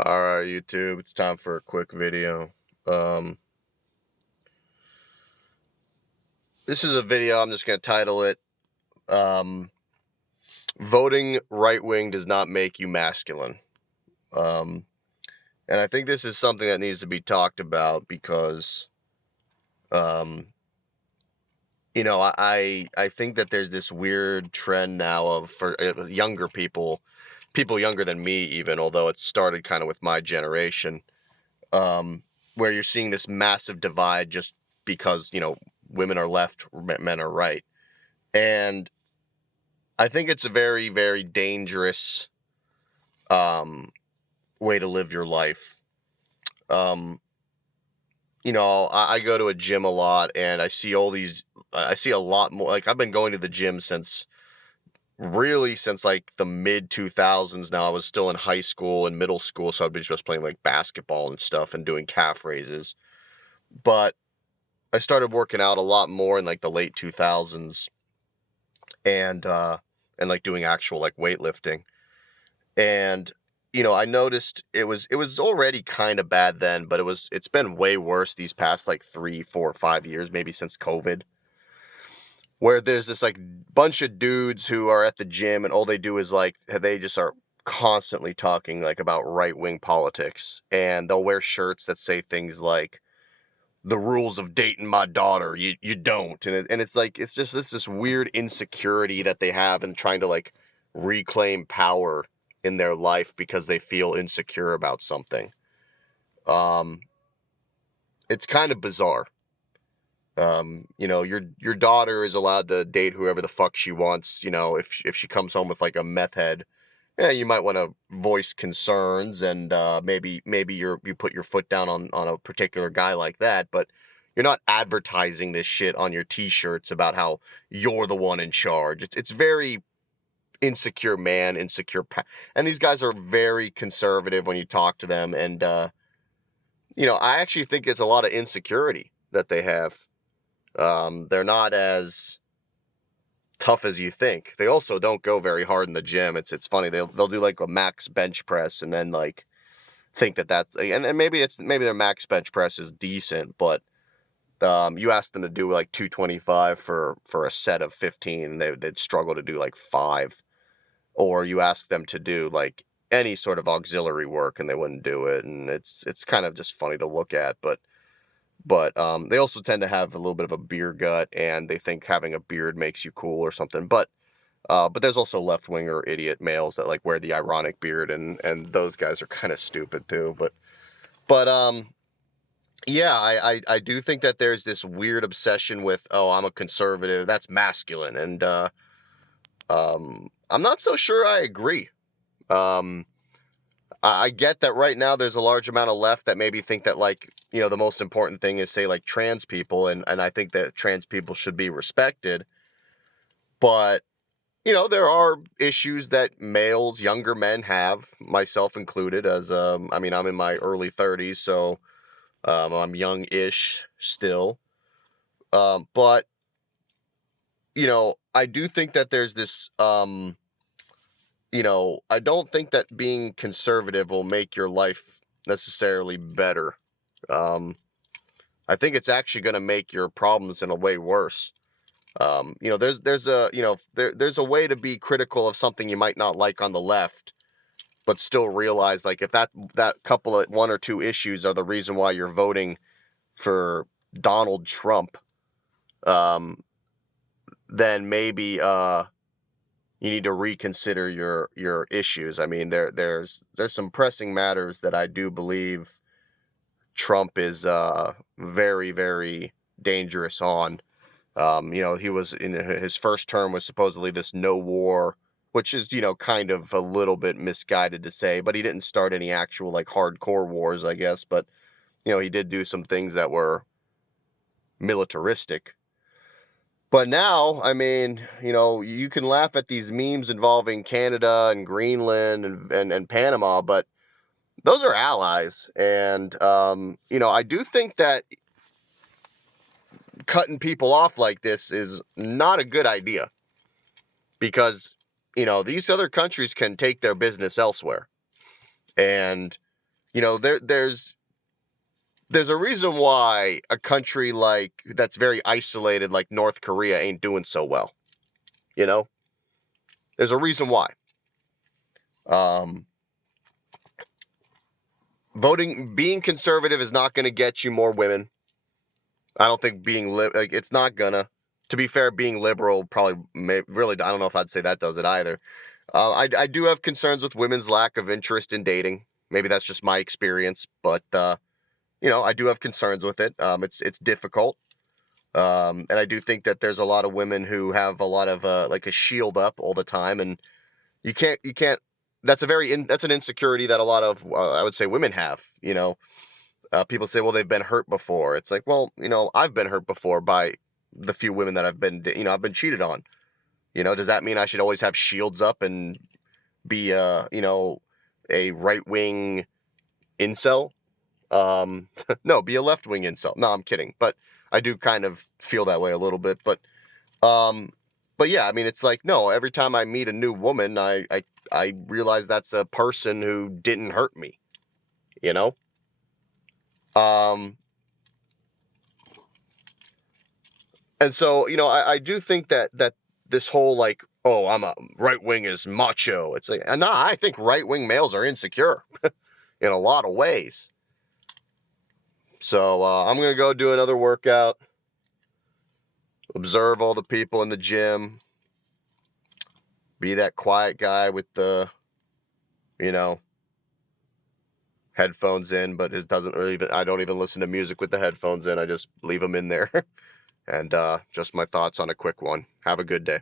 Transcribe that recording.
Alright, YouTube, it's time for a quick video. Um, this is a video, I'm just going to title it, um, Voting Right-Wing Does Not Make You Masculine. Um, and I think this is something that needs to be talked about because, um, I think that there's this weird trend now of, for younger people younger than me even, although it started kind of with my generation, where you're seeing this massive divide just because, women are left, men are right. And I think it's a very, very dangerous um, way to live your life. Um, I go to a gym a lot and I see a lot more. Like, I've been going to the gym since like the mid 2000s now. I was still in high school and middle school, so I'd be just playing like basketball and stuff and doing calf raises. But I started working out a lot more in like the late 2000s and like doing actual like weightlifting. And I noticed it was already kind of bad then, but it's been way worse these past like 3, 4, 5 years, maybe since COVID, where there's this like bunch of dudes who are at the gym and all they do is like they just are constantly talking like about right-wing politics, and they'll wear shirts that say things like the rules of dating my daughter, you don't. And it's like it's just this weird insecurity that they have and trying to like reclaim power in their life because they feel insecure about something. um it's kind of bizarre. Your daughter is allowed to date whoever the fuck she wants. If she comes home with like a meth head, yeah, you might want to voice concerns, and maybe you put your foot down on a particular guy like that, but you're not advertising this shit on your t-shirts about how you're the one in charge. It's very insecure man, and these guys are very conservative when you talk to them, and I actually think it's a lot of insecurity that they have. They're not as tough as you think. They also don't go very hard in the gym. It's funny. They'll do like a max bench press and then like think that's and maybe their max bench press is decent, but you ask them to do like 225 for a set of 15, and they'd struggle to do like 5. Or you ask them to do like any sort of auxiliary work and they wouldn't do it, and it's kind of just funny to look at. But they also tend to have a little bit of a beer gut, and they think having a beard makes you cool or something. But there's also left-winger idiot males that like wear the ironic beard, and those guys are kind of stupid too. But yeah, I do think that there's this weird obsession with, oh, I'm a conservative, that's masculine, and I'm not so sure I agree. Um, I get that right now there's a large amount of left that maybe think that, like, the most important thing is, say, like, trans people, and I think that trans people should be respected. But, there are issues that males, younger men have, myself included, as, I'm in my early 30s, so I'm young-ish still. But, I do think that there's this, I don't think that being conservative will make your life necessarily better. Um, I think it's actually going to make your problems in a way worse. There's a way to be critical of something you might not like on the left, but still realize, like, if that couple of 1 or 2 issues are the reason why you're voting for Donald Trump, um, then maybe you need to reconsider your issues. I mean, there's some pressing matters that I do believe Trump is very, very dangerous on. He was in his first term was supposedly this no war, which is, kind of a little bit misguided to say, but he didn't start any actual like hardcore wars, I guess. But, he did do some things that were militaristic. But now, I mean, you can laugh at these memes involving Canada and Greenland and Panama, but those are allies. And, I do think that cutting people off like this is not a good idea because, these other countries can take their business elsewhere. And, You know, there's a reason why a country like that's very isolated like North Korea ain't doing so well. You know, there's a reason why. Um, being conservative is not going to get you more women. I don't think like it's not gonna. To be fair, being liberal probably really. I don't know if I'd say that does it either. I do have concerns with women's lack of interest in dating. Maybe that's just my experience, but you know, I do have concerns with it. It's difficult. And I do think that there's a lot of women who have a lot of like a shield up all the time, and you can't. That's an insecurity that a lot of I would say women have. You know, people say, well, they've been hurt before. It's like, well, you know, I've been hurt before by the few women that I've been cheated on. You know, does that mean I should always have shields up and be a right wing incel? No, be a left wing incel. No, I'm kidding, but I do kind of feel that way a little bit. Um, but yeah, I mean, it's like no. Every time I meet a new woman, I realize that's a person who didn't hurt me. You know. Um, and so you know, I do think that this whole like, oh, I'm a right wing is macho. It's like, nah, I think right wing males are insecure in a lot of ways. So I'm gonna go do another workout. Observe all the people in the gym. Be that quiet guy with the, you know, headphones in, but it doesn't really even, I don't even listen to music with the headphones in. I just leave them in there. And just my thoughts on a quick one. Have a good day.